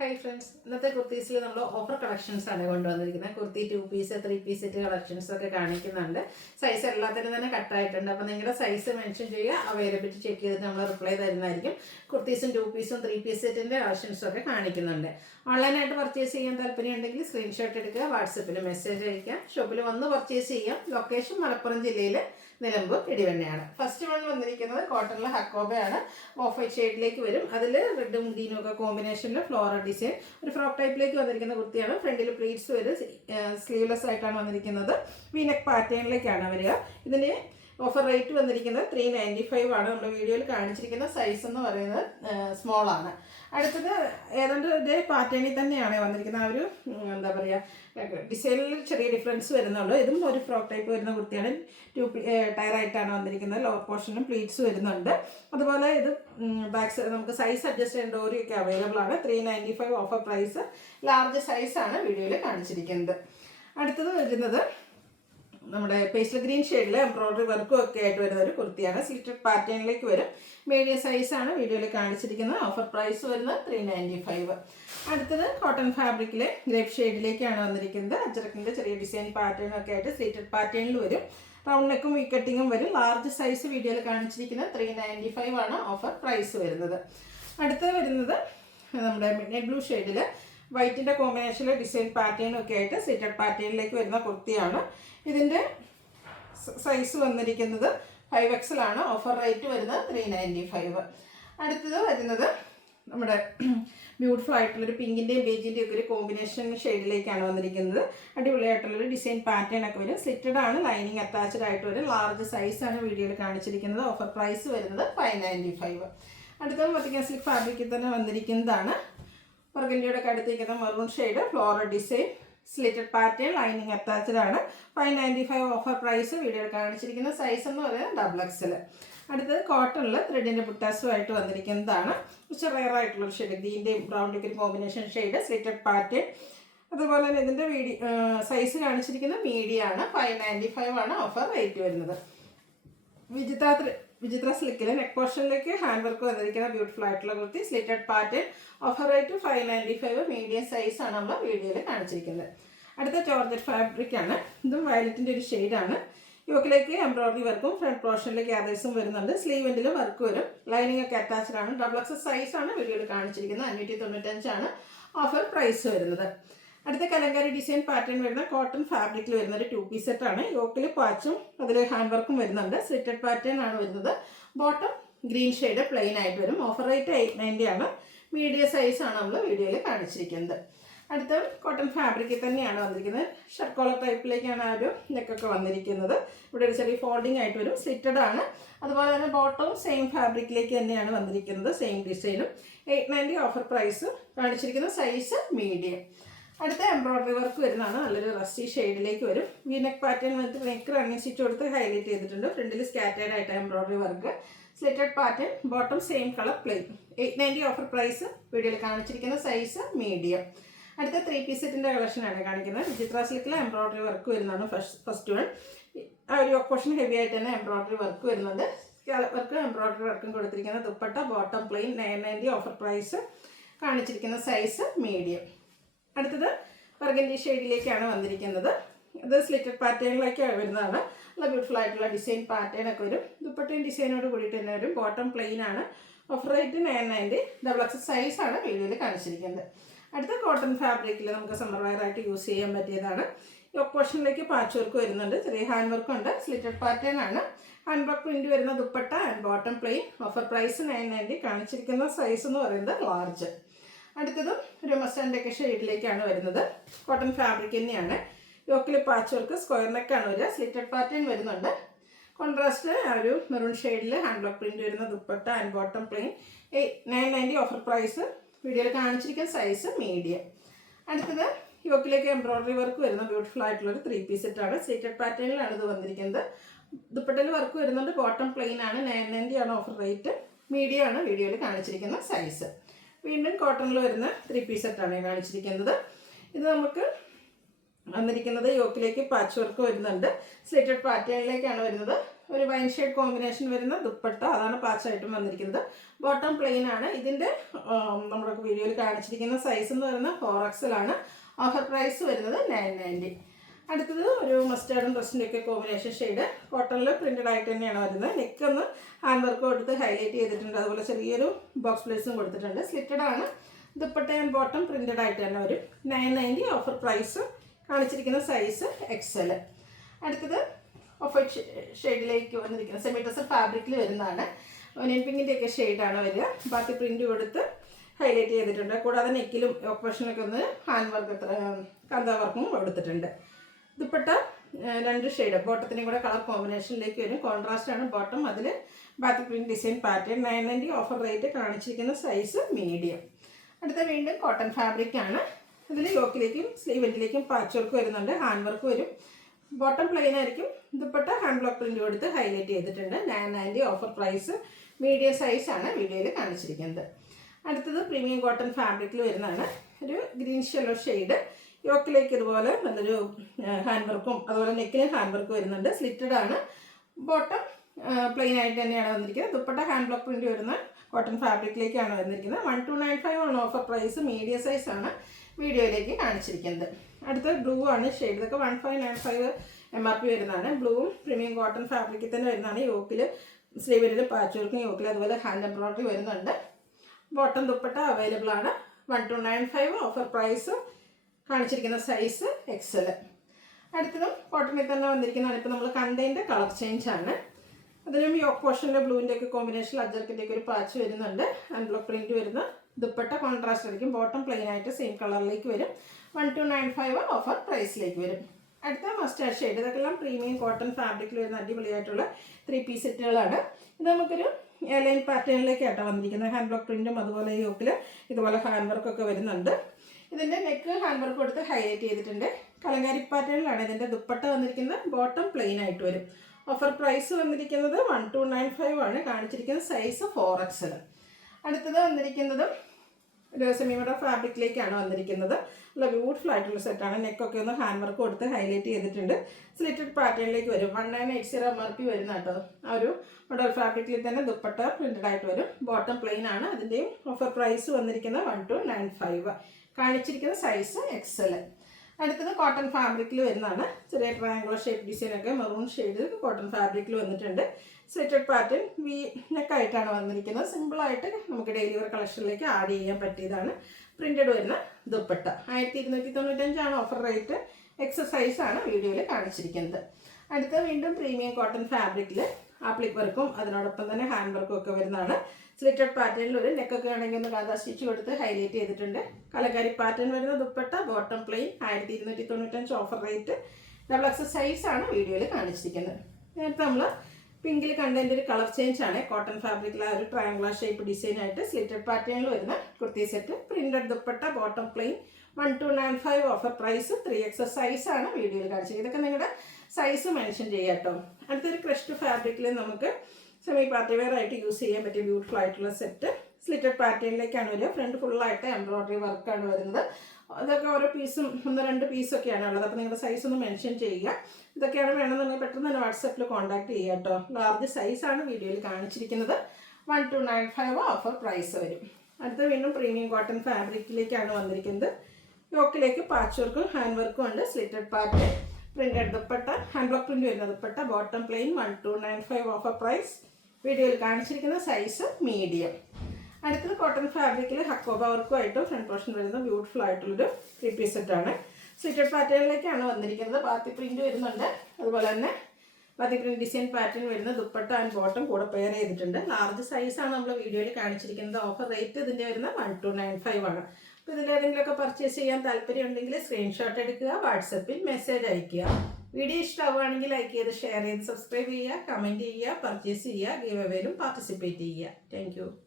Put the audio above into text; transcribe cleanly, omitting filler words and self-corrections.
Hi friends, ഇന്നത്തെ കുർത്തീസിൽ നമ്മൾ offer collections ആണ് കൊണ്ടുവന്നിരിക്കുന്നത്. Kurti 2 piece 3 piece set collections ഒക്കെ കാണിക്കുന്നുണ്ട്. സൈസ് എല്ലാത്തിനും തന്നെ കട്ടായിട്ടുണ്ട്. അപ്പോൾ നിങ്ങളുടെ സൈസ് മെൻഷൻ ചെയ്യുക, അവൈലബിലിറ്റി ചെക്ക് ചെയ്തിട്ട് നമ്മൾ റിപ്ലൈ തരുന്നതായിരിക്കും. കുർത്തീസും 2 പീസും 3 പീസ് സെറ്റിൻ്റെ കളക്ഷൻസും ഒക്കെ കാണിക്കുന്നുണ്ട്. ഓൺലൈനായിട്ട് പർച്ചേസ് ചെയ്യാൻ താല്പര്യം ഉണ്ടെങ്കിൽ സ്ക്രീൻഷോട്ട് എടുക്കുക, വാട്സപ്പിൽ മെസ്സേജ് അയക്കാം. ഷോപ്പിൽ വന്ന് പർച്ചേസ് ചെയ്യാം. ലൊക്കേഷൻ മലപ്പുറം ജില്ലയിൽ നിലമ്പൂർ ഇടിവണ്ണയാണ്. ഫസ്റ്റ് വൺ വന്നിരിക്കുന്നത് കോട്ടണിലെ ഹക്കോബയാണ്. ഓഫ് വൈറ്റ് ഷെയ്ഡിലേക്ക് വരും. അതിൽ റെഡും ഗ്രീനും ഒക്കെ കോമ്പിനേഷനിൽ ഫ്ലോറൽ ഡിസൈൻ ഒരു ഫ്രോക്ക് ടൈപ്പിലേക്ക് വന്നിരിക്കുന്ന കുർത്തിയാണ്. ഫ്രണ്ടിൽ പ്ലീറ്റ്സ് വരും. സ്ലീവ്ലെസ് ആയിട്ടാണ് വന്നിരിക്കുന്നത്. വീനെക്ക് പാറ്റേണിലേക്കാണ് വരിക. ഇതിന് ഓഫർ റേറ്റ് വന്നിരിക്കുന്നത് 395 ആണ്. നമ്മുടെ വീഡിയോയിൽ കാണിച്ചിരിക്കുന്ന സൈസ് എന്ന് പറയുന്നത് സ്മോൾ ആണ്. അടുത്തത് ഏതാണ്ട് ഇതേ പാറ്റേണിൽ തന്നെയാണ് വന്നിരിക്കുന്നത്. ആ ഒരു എന്താ പറയുക, ഡിസൈനിൽ ചെറിയ ഡിഫറൻസ് വരുന്നുള്ളൂ. ഇതും ഒരു ഫ്രോക്ക് ടൈപ്പ് വരുന്ന കുർത്തിയാണ്. 2 ടയറായിട്ടാണ് വന്നിരിക്കുന്നത്. ലോവർ പോർഷനും പ്ലീറ്റ്സ് വരുന്നുണ്ട്. അതുപോലെ ഇത് ബാക്ക് നമുക്ക് സൈസ് അഡ്ജസ്റ്റ് ചെയ്യേണ്ട ഡോറിയൊക്കെ അവൈലബിൾ ആണ്. 395 ഓഫർ പ്രൈസ്. ലാർജ് സൈസാണ് വീഡിയോയിൽ കാണിച്ചിരിക്കുന്നത്. അടുത്തത് വരുന്നത് നമ്മുടെ പേസ്റ്റൽ ഗ്രീൻ ഷെയ്ഡിൽ എംബ്രോയ്ഡറി വർക്കും ഒക്കെ ആയിട്ട് വരുന്ന ഒരു കുർത്തിയാണ്. സ്ലിറ്റഡ് പാറ്റേണിലേക്ക് വരും. മീഡിയം സൈസാണ് വീഡിയോയിൽ കാണിച്ചിരിക്കുന്നത്. ഓഫർ പ്രൈസ് വരുന്നത് 395. അടുത്തത് കോട്ടൺ ഫാബ്രിക്കിൽ ഗ്രേപ്പ് ഷെയ്ഡിലേക്കാണ് വന്നിരിക്കുന്നത്. അജറക്കിൻ്റെ ചെറിയ ഡിസൈൻ പാറ്റേൺ ഒക്കെ ആയിട്ട് സ്ലിറ്റഡ് പാറ്റേണിൽ വരും. റൗണ്ട് നെക്കും വി കട്ടിങ്ങും വരും. ലാർജ് സൈസ് വീഡിയോയിൽ കാണിച്ചിരിക്കുന്നത് 395 ആണ് ഓഫർ പ്രൈസ് വരുന്നത്. അടുത്തത് വരുന്നത് നമ്മുടെ മിഡ് ബ്ലൂ ഷെയ്ഡിൽ വൈറ്റിൻ്റെ കോമ്പിനേഷനിൽ ഡിസൈൻ പാറ്റേണും ഒക്കെ ആയിട്ട് സ്ലിറ്റഡ് പാറ്റേണിലേക്ക് വരുന്ന കുർത്തിയാണ്. ഇതിൻ്റെ സൈസ് വന്നിരിക്കുന്നത് 5XL ആണ്. ഓഫർ റേറ്റ് വരുന്നത് 395. അടുത്തത് വരുന്നത് നമ്മുടെ ബ്യൂട്ടിഫുൾ ആയിട്ടുള്ളൊരു പിങ്കിൻ്റെയും ബേജിൻ്റെയും ഒക്കെ ഒരു കോമ്പിനേഷൻ ഷെയ്ഡിലേക്കാണ് വന്നിരിക്കുന്നത്. അടിപൊളിയായിട്ടുള്ളൊരു ഡിസൈൻ പാറ്റേൺ ഒക്കെ വരും. സ്ലിറ്റഡ് ആണ്. ലൈനിങ് അറ്റാച്ച്ഡ് ആയിട്ട് വരും. ലാർജ് സൈസാണ് വീഡിയോയിൽ കാണിച്ചിരിക്കുന്നത്. ഓഫർ പ്രൈസ് വരുന്നത് 595. അടുത്തത് മത്തിക്കാൻ സിൽക്ക് ഫാബ്രിക്കിൽ തന്നെ വന്നിരിക്കുന്നതാണ്. ഓർഗൻഡിയുടെ ഒക്കെ അടുത്തേക്കുന്ന maroon shade floral design slitted pattern lining attached ആണ്. 595 ഓഫർ പ്രൈസ് വീഡിയോയിൽ കാണിച്ചിരിക്കുന്ന സൈസ് എന്ന് പറയുന്നത് XXL. അടുത്തത് കോട്ടണിൽ ത്രെഡിൻ്റെ ബുട്ടാസുമായിട്ട് വന്നിരിക്കുന്നതാണ്. കുറച്ച് റെയർ ആയിട്ടുള്ളൊരു ഷെയ്ഡ്, ഗ്രീൻ്റെയും ബ്രൗണിൻ്റെ ഒരു കോമ്പിനേഷൻ ഷെയ്ഡ് സ്ലിറ്റഡ് പാറ്റേൺ. അതുപോലെ തന്നെ ഇതിൻ്റെ സൈസ് കാണിച്ചിരിക്കുന്നത് മീഡിയം ആണ്. 595 ആണ് ഓഫർ റേറ്റ് വരുന്നത്. വിചിത്ര സിൽക്കിൽ നെക്ക് പോർഷനിലേക്ക് ഹാൻഡ് വർക്ക് വന്നിരിക്കുന്ന ബ്യൂട്ടിഫുൾ ആയിട്ടുള്ള kurti slitted pattern. Offer rate 595. Medium സൈസാണ് നമ്മൾ വീഡിയോയിൽ കാണിച്ചിരിക്കുന്നത്. അടുത്ത ജോർജറ്റ് ഫാബ്രിക് ആണ്. ഇതും വയലറ്റിൻ്റെ ഒരു ഷെയ്ഡാണ്. യോക്കിലേക്ക് എംബ്രോയ്ഡറി വർക്കും ഫ്രണ്ട് പോർഷനിലേക്ക് ഗ്യാദേഴ്സും വരുന്നുണ്ട്. സ്ലീവെൻറ്റിലും വർക്ക് വരും. ലൈനിങ് ഒക്കെ അറ്റാച്ച്ഡ് ആണ്. XXL സൈസാണ് വീഡിയോയിൽ കാണിച്ചിരിക്കുന്നത്. 595 ആണ് ഓഫർ പ്രൈസ് വരുന്നത്. അടുത്ത കലങ്കാരി ഡിസൈൻ പാറ്റേൺ വരുന്ന കോട്ടൺ ഫാബ്രിക്കിൽ വരുന്ന ഒരു 2 പീസ് സെറ്റാണ്. യോക്കിൽ പാച്ചും അതിൽ ഹാൻഡ് വർക്കും വരുന്നുണ്ട്. സ്ലിറ്റഡ് പാറ്റേൺ ആണ് വരുന്നത്. ബോട്ടം ഗ്രീൻ ഷെയ്ഡ് പ്ലെയിൻ ആയിട്ട് വരും. ഓഫർ റേറ്റ് 890 ആണ്. മീഡിയം സൈസാണ് നമ്മൾ വീഡിയോയിൽ കാണിച്ചിരിക്കുന്നത്. അടുത്ത കോട്ടൺ ഫാബ്രിക്കിൽ തന്നെയാണ് വന്നിരിക്കുന്നത്. ഷർട്ട് കോളർ ടൈപ്പിലേക്കാണ് ആ ഒരു നെക്കൊക്കെ വന്നിരിക്കുന്നത്. ഇവിടെ ഒരു ചെറിയ ഫോൾഡിംഗ് ആയിട്ട് വരും. സ്ലിറ്റഡ് ആണ്. അതുപോലെ തന്നെ ബോട്ടവും സെയിം ഫാബ്രിക്കിലേക്ക് തന്നെയാണ് വന്നിരിക്കുന്നത്. സെയിം ഡിസൈനും. 890 ഓഫർ പ്രൈസ്. കാണിച്ചിരിക്കുന്ന സൈസ് മീഡിയം. അടുത്ത എംബ്രോയ്ഡറി വർക്ക് വരുന്നതാണ്. നല്ലൊരു റസ്റ്റി ഷെയ്ഡിലേക്ക് വരും. വീനെക്ക് പാറ്റേൺ വന്നിട്ട് നെക്ക് റണ്ണിങ് സ്റ്റിച്ച് കൊടുത്ത് ഹൈലൈറ്റ് ചെയ്തിട്ടുണ്ട്. ഫ്രണ്ടിൽ സ്കാറ്റേഡ് ആയിട്ട് embroidery work. Slitted pattern. Bottom same colour plain. 890 offer price. വീഡിയോയിൽ കാണിച്ചിരിക്കുന്ന സൈസ് മീഡിയം. അടുത്ത 3 പീസ് സെറ്റിൻ്റെ കളക്ഷനാണ് കാണിക്കുന്നത്. വിചിത്ര സിൽക്കിൽ എംബ്രോയ്ഡറി വർക്ക് വരുന്നതാണ് ഫസ്റ്റ് വൺ. ആ ഒരു പോർഷൻ ഹെവി ആയിട്ട് തന്നെ എംബ്രോയ്ഡറി വർക്ക് വരുന്നുണ്ട്. വർക്ക് എംബ്രോയ്ഡറി വർക്കും കൊടുത്തിരിക്കുന്ന dupatta bottom plain. 990 offer price. കാണിച്ചിരിക്കുന്ന സൈസ് മീഡിയം. അടുത്തത് ബർഗൻഡി ഷെയ്ഡിലേക്കാണ് വന്നിരിക്കുന്നത്. ഇത് സ്ലിറ്റഡ് പാറ്റേണിലേക്ക് വരുന്നതാണ്. നല്ല ബ്യൂട്ടിഫുൾ ആയിട്ടുള്ള ഡിസൈൻ പാറ്റേൺ ഒക്കെ വരും. ദുപ്പട്ടയും ഡിസൈനോട് കൂടിയിട്ട് തന്നെ വരും. ബോട്ടം പ്ലെയിൻ ആണ്. Offer rate 990. XXL സൈസാണ് വീഡിയോയിൽ കാണിച്ചിരിക്കുന്നത്. അടുത്ത കോട്ടൺ ഫാബ്രിക്കിൽ നമുക്ക് സമ്മർ വെയർ ആയിട്ട് യൂസ് ചെയ്യാൻ പറ്റിയതാണ്. യോക്ക് പോർഷനിലേക്ക് പാച്ച് വർക്ക് വരുന്നുണ്ട്. ചെറിയ ഹാൻഡ് വർക്ക് ഉണ്ട്. സ്ലിറ്റഡ് പാറ്റേൺ ആണ്. ഹാൻഡ് വർക്ക് പ്രിന്റ് വരുന്ന dupatta and bottom plain. Offer price 990. കാണിച്ചിരിക്കുന്ന സൈസ് എന്ന് പറയുന്നത് ലാർജ്. അടുത്തതും ഒരു മസ്റ്റാൻഡൊക്കെ ഷെയ്ഡിലേക്കാണ് വരുന്നത്. കോട്ടൺ ഫാബ്രിക് തന്നെയാണ്. യോക്കിൽ പാച്ച് വർക്ക് സ്ക്വയർ നെക്കാണ് വരിക. സ്ലിറ്റഡ് പാറ്റേൺ വരുന്നുണ്ട്. കോൺട്രാസ്റ്റ് ആ ഒരു മെറൂൺ ഷെയ്ഡിൽ ഹാൻഡ് വർക്ക് പ്രിന്റ് വരുന്ന dupatta and bottom plain. 990 offer price. വീഡിയോയിൽ കാണിച്ചിരിക്കുന്ന സൈസ് മീഡിയം. അടുത്തത് യോക്കിലേക്ക് എംബ്രോയ്ഡറി വർക്ക് വരുന്ന ബ്യൂട്ടിഫുൾ ആയിട്ടുള്ളൊരു 3 പീസ് സെറ്റാണ്. സ്ലിറ്റഡ് പാറ്റേണിലാണ് ഇത് വന്നിരിക്കുന്നത്. ദുപ്പട്ടയിൽ വർക്ക് വരുന്നുണ്ട്. ബോട്ടം പ്ലെയിൻ ആണ്. 990 ആണ് ഓഫർ റേറ്റ്. മീഡിയം ആണ് വീഡിയോയിൽ കാണിച്ചിരിക്കുന്ന സൈസ്. വീണ്ടും കോട്ടണിൽ വരുന്ന 3 പീസ് സെറ്റാണ് കാണിച്ചിരിക്കുന്നത്. ഇത് നമുക്ക് വന്നിരിക്കുന്നത് യോക്കിലേക്ക് പാച്ച് വർക്ക് വരുന്നുണ്ട്. സ്ലിറ്റഡ് പാറ്റേണിലേക്കാണ് വരുന്നത്. ഒരു വൈൻ ഷെയ്ഡ് കോമ്പിനേഷൻ വരുന്ന ദുപ്പട്ട, അതാണ് പാച്ചായിട്ടും വന്നിരിക്കുന്നത്. ബോട്ടം പ്ലെയിൻ ആണ്. ഇതിൻ്റെ നമ്മുടെ വീഡിയോയിൽ കാണിച്ചിരിക്കുന്ന സൈസ് എന്ന് പറയുന്നത് 4XL ആണ്. ഓഫർ പ്രൈസ് വരുന്നത് 990. അടുത്തത് ഒരു മസ്റ്റാർഡും ഡ്രസ്സിൻ്റെയൊക്കെ കോമ്പിനേഷൻ ഷെയ്ഡ്, കോട്ടണിൽ പ്രിൻറ്റഡ് ആയിട്ട് തന്നെയാണ് വരുന്നത്. നെക്ക് ഒന്ന് ഹാൻഡ് വർക്ക് കൊടുത്ത് ഹൈലൈറ്റ് ചെയ്തിട്ടുണ്ട്, അതുപോലെ ചെറിയൊരു ബോക്സ് പ്ലേസും കൊടുത്തിട്ടുണ്ട്. സ്ലിറ്റഡ് ആണ്. ദുപ്പട്ട ആൻഡ് ബോട്ടം പ്രിൻറ്റഡ് ആയിട്ട് തന്നെ വരും. 990 ഓഫർ പ്രൈസ്. കാണിച്ചിരിക്കുന്ന സൈസ് XL. അടുത്തത് ഓഫ് വൈറ്റ് ഷെയ്ഡിലേക്ക് വന്നിരിക്കുന്നത് സെമി ഡ്രസ്സർ ഫാബ്രിക്കിൽ വരുന്നതാണ്. ഒനിയൻ പിങ്കിൻ്റെയൊക്കെ ഷെയ്ഡാണ് വരിക. ബാക്കി പ്രിൻറ്റ് കൊടുത്ത് ഹൈലൈറ്റ് ചെയ്തിട്ടുണ്ട്. കൂടാതെ നെക്കിലും ഓപ്പറേഷനൊക്കെ ഒന്ന് ഹാൻഡ് വർക്ക് കാന്ത വർക്കും കൊടുത്തിട്ടുണ്ട്. ദുപ്പട്ട 2 ഷെയ്ഡ്, ബോട്ടത്തിനും കൂടെ കളർ കോമ്പിനേഷനിലേക്ക് വരും. കോൺട്രാസ്റ്റ് ആണ് ബോട്ടം. അതിൽ ബാക്കി print design pattern. 990 offer rate. കാണിച്ചിരിക്കുന്ന സൈസ് മീഡിയം. അടുത്ത വീണ്ടും കോട്ടൺ ഫാബ്രിക് ആണ്. ഇതിൽ യോക്കിലേക്കും സ്ലീവെൻറ്റിലേക്കും പാച്ച് വർക്ക് വരുന്നുണ്ട്, ഹാൻഡ് വർക്ക് വരും. ബോട്ടം പ്ലെയിൻ ആയിരിക്കും. ദുപ്പട്ട ഹാൻഡ് ബ്ലോക്ക് പ്രിൻറ്റ് കൊടുത്ത് ഹൈലൈറ്റ് ചെയ്തിട്ടുണ്ട്. 990 ഓഫർ പ്രൈസ്. മീഡിയം സൈസാണ് വീഡിയോയിൽ കാണിച്ചിരിക്കുന്നത്. അടുത്തത് പ്രീമിയം കോട്ടൺ ഫാബ്രിക്കിൽ വരുന്നതാണ്. ഒരു ഗ്രീൻ യെല്ലോ ഷെയ്ഡ്. യോക്കിലേക്ക് ഇതുപോലെ നല്ലൊരു ഹാൻഡ് വർക്കും അതുപോലെ നെക്കിലും ഹാൻഡ് വർക്ക് വരുന്നുണ്ട്. സ്ലിറ്റഡ് ആണ്. ബോട്ടം പ്ലെയിൻ ആയിട്ട് തന്നെയാണ് വന്നിരിക്കുന്നത്. ദുപ്പട്ട ഹാൻഡ് ബ്ലോക്ക് പ്രിൻറ്റ് വരുന്ന കോട്ടൺ ഫാബ്രിക്കിലേക്കാണ് വന്നിരിക്കുന്നത്. 1295 ആണ് ഓഫർ പ്രൈസ്. മീഡിയം സൈസാണ് വീഡിയോയിലേക്ക് കാണിച്ചിരിക്കുന്നത്. അടുത്ത ബ്ലൂ ആണ് ഷെയ്ഡ്. ഇതൊക്കെ 1595 MRP വരുന്നതാണ്. ബ്ലൂവും പ്രീമിയം കോട്ടൺ ഫാബ്രിക്കിൽ തന്നെ വരുന്നതാണ്. യോക്കിൽ സ്ലീവിൽ പാച്ച് വർക്കും യോക്കിൽ അതുപോലെ ഹാൻഡ് എംബ്രോയിഡറി വരുന്നുണ്ട്. ബോട്ടം ദുപ്പട്ട അവൈലബിൾ ആണ്. 1295 ഓഫർ പ്രൈസ്. കാണിച്ചിരിക്കുന്ന സൈസ് XL. അടുത്തതും കോട്ടണിൽ തന്നെ വന്നിരിക്കുന്നതാണ്. ഇപ്പോൾ നമ്മൾ കണ്ടതിൻ്റെ കളർ ചേഞ്ച് ആണ്. അതിലും യോക്ക് പോർഷനിലെ ബ്ലൂവിൻ്റെ ഒക്കെ കോമ്പിനേഷനിൽ അജർക്കിൻ്റെ ഒക്കെ ഒരു പാച്ച് വരുന്നുണ്ട്. ഹാൻഡ് ബ്ലോക്ക് പ്രിൻറ്റ് വരുന്ന ദുപ്പട്ട കോൺട്രാസ്റ്റ് ആയിരിക്കും. ബോട്ടം പ്ലെയിൻ ആയിട്ട് സെയിം കളറിലേക്ക് വരും. 1295 ഓഫർ പ്രൈസിലേക്ക് വരും. അടുത്ത മസ്റ്റാർഡ് ഷെയ്ഡ്. ഇതൊക്കെല്ലാം പ്രീമിയം കോട്ടൺ ഫാബ്രിക്കിൽ വരുന്ന അടിപൊളിയായിട്ടുള്ള 3 പീസ് സെറ്റുകളാണ്. ഇത് നമുക്കൊരു ലൈൻ പാറ്റേണിലേക്കാട്ടോ വന്നിരിക്കുന്നത്. ഹാൻഡ് ബ്ലോക്ക് പ്രിൻറ്റും അതുപോലെ യോക്കിൽ ഇതുപോലെ ഹാൻഡ് വർക്കൊക്കെ വരുന്നുണ്ട്. ഇതിൻ്റെ നെക്ക് ഹാൻഡ് വർക്ക് കൊടുത്ത് ഹൈലൈറ്റ് ചെയ്തിട്ടുണ്ട്. കലങ്കാരി പാറ്റേണിലാണ് ഇതിൻ്റെ ദുപ്പട്ട വന്നിരിക്കുന്നത്. ബോട്ടം പ്ലെയിൻ ആയിട്ട് വരും. ഓഫർ പ്രൈസ് വന്നിരിക്കുന്നത് 1295 ആണ്. കാണിച്ചിരിക്കുന്ന സൈസ് 4XL. അടുത്തത് വന്നിരിക്കുന്നത് ഒരു സെമിയുടെ ഫാബ്രിക്കിലേക്കാണ് വന്നിരിക്കുന്നത്. നല്ല ബ്യൂട്ടിഫുൾ ആയിട്ടുള്ള സെറ്റാണ്. നെക്കൊക്കെ ഒന്ന് ഹാൻഡ് വർക്ക് കൊടുത്ത് ഹൈലൈറ്റ് ചെയ്തിട്ടുണ്ട്. സ്ലിറ്റഡ് പാറ്റേണിലേക്ക് വരും. 1980 MRP വരുന്ന കേട്ടോ. ആ ഒരു മോഡൽ ഫാബ്രിക്കിൽ തന്നെ ദുപ്പട്ട പ്രിൻറ്റഡ് ആയിട്ട് വരും. ബോട്ടം പ്ലെയിൻ ആണ്. അതിൻ്റെയും ഓഫർ പ്രൈസ് വന്നിരിക്കുന്നത് 1295. കാണിച്ചിരിക്കുന്ന സൈസ് XL. അടുത്തത് കോട്ടൺ ഫാബ്രിക്കിൽ വരുന്നതാണ്. ചെറിയ ട്രയാങ്കുലർ ഷേപ്പ് ഡിസൈനൊക്കെ മെറൂൺ ഷെയ്ഡ് കോട്ടൺ ഫാബ്രിക്കിൽ വന്നിട്ടുണ്ട്. സ്ലിറ്റഡ് പാറ്റേൺ വി നെക്കായിട്ടാണ് വന്നിരിക്കുന്നത്. സിമ്പിളായിട്ട് നമുക്ക് ഡെയിലി വെയർ കളക്ഷനിലേക്ക് ആഡ് ചെയ്യാൻ പറ്റിയതാണ്. പ്രിൻറ്റഡ് വരുന്ന ദുപ്പട്ട 1295 ആണ് ഓഫർ റേറ്റ്. എക്സസൈസ് ആണ് വീഡിയോയിൽ കാണിച്ചിരിക്കുന്നത്. അടുത്ത വീണ്ടും പ്രീമിയം കോട്ടൺ ഫാബ്രിക്കിൽ ആപ്ലിക് വർക്കും അതിനോടൊപ്പം തന്നെ ഹാൻഡ് വർക്കും ഒക്കെ വരുന്നതാണ്. സ്ലിറ്റഡ് പാറ്റേണിൽ ഒരു നെക്കൊക്കെ ആണെങ്കിൽ ഒന്ന് കാതാ സ്റ്റിച്ച് കൊടുത്ത് ഹൈലൈറ്റ് ചെയ്തിട്ടുണ്ട്. കലക്കാരി പാറ്റേൺ വരുന്ന dupatta bottom plain 1295 offer rate. XXL സൈസാണ് വീഡിയോയിൽ കാണിച്ചിരിക്കുന്നത്. നേരത്തെ നമ്മൾ പിങ്കിൽ കണ്ടതിൻ്റെ ഒരു കളർ ചേഞ്ച് ആണ്. കോട്ടൺ ഫാബ്രിക്കിൽ ആ ഒരു ട്രയാങ്കുലർ ഷേപ്പ് ഡിസൈനായിട്ട് സ്ലിറ്റഡ് പാറ്റേണിൽ വരുന്ന kurti set. Printed dupatta bottom plain 1295 offer price. 3XL സൈസാണ് വീഡിയോയിൽ കാണിച്ചത്. ഇതൊക്കെ നിങ്ങളുടെ സൈസ് മെൻഷൻ ചെയ്യാം കേട്ടോ. അടുത്തൊരു ക്രഷ്ഡ് ഫാബ്രിക്കിൽ നമുക്ക് സെമി പാർട്ടി വെയർ ആയിട്ട് യൂസ് ചെയ്യാൻ പറ്റിയ ബ്യൂട്ടിഫുൾ ആയിട്ടുള്ള സെറ്റ്. സ്ലിറ്റഡ് പാറ്റേണിലേക്കാണ് വരിക. ഫ്രണ്ട് ഫുള്ളായിട്ട് എംബ്രോയിഡറി വർക്കാണ് വരുന്നത്. അതൊക്കെ ഓരോ പീസും 1-2 പീസൊക്കെയാണ് ഉള്ളത്. അപ്പോൾ നിങ്ങളുടെ സൈസ് ഒന്ന് മെൻഷൻ ചെയ്യുക. ഇതൊക്കെയാണ് വേണമെന്നുണ്ടെങ്കിൽ പെട്ടെന്ന് തന്നെ വാട്സാപ്പിൽ കോൺടാക്ട് ചെയ്യുക കേട്ടോ. ലാർജ് സൈസാണ് വീഡിയോയിൽ കാണിച്ചിരിക്കുന്നത്. 1295 ഓഫർ പ്രൈസ് വരും. അടുത്ത വീണ്ടും പ്രീമിയം കോട്ടൺ ഫാബ്രിക്കിലേക്കാണ് വന്നിരിക്കുന്നത്. യോക്കിലേക്ക് പാച്ച് വർക്കും ഹാൻഡ് വർക്കും ഉണ്ട്. Slitted pattern printed dupatta hand block print വരുന്ന dupatta bottom plain 1295 offer price. വീഡിയോയിൽ കാണിച്ചിരിക്കുന്ന സൈസ് മീഡിയം. അടുത്തത് കോട്ടൺ ഫാബ്രിക്കിൽ ഹക്കോബ വർക്കുമായിട്ടും ഫ്രണ്ട് പോർഷൻ വരുന്ന ബ്യൂട്ടിഫുൾ ആയിട്ടുള്ളൊരു 3 പീസ് സെറ്റാണ്. സ്ലിറ്റഡ് പാറ്റേണിലേക്കാണ് വന്നിരിക്കുന്നത്. ബാത്തി പ്രിൻറ്റ് വരുന്നുണ്ട്. അതുപോലെ തന്നെ ബാത്തി പ്രിൻറ്റ് ഡിസൈൻ പാറ്റേൺ വരുന്ന ദുപ്പട്ട ആൻഡ് ബോട്ടം കൂടെ പെയർ ചെയ്തിട്ടുണ്ട്. ലാർജ് സൈസാണ് നമ്മൾ വീഡിയോയിൽ കാണിച്ചിരിക്കുന്നത്. ഓഫർ റേറ്റ് ഇതിൻ്റെ വരുന്ന 1295 ആണ്. അപ്പോൾ ഇതിലേതെങ്കിലുമൊക്കെ പർച്ചേസ് ചെയ്യാൻ താല്പര്യം ഉണ്ടെങ്കിൽ സ്ക്രീൻഷോട്ട് എടുക്കുക, വാട്സപ്പിൽ മെസ്സേജ് അയയ്ക്കുക. വീഡിയോ ഇഷ്ടമാവുകയാണെങ്കിൽ ലൈക്ക് ചെയ്ത് ഷെയർ ചെയ്ത് സബ്സ്ക്രൈബ് ചെയ്യുക, കമൻറ്റ് ചെയ്യുക, പർച്ചേസ് ചെയ്യുക, ഗീവ് അവേയിലും പാർട്ടിസിപ്പേറ്റ് ചെയ്യുക. താങ്ക്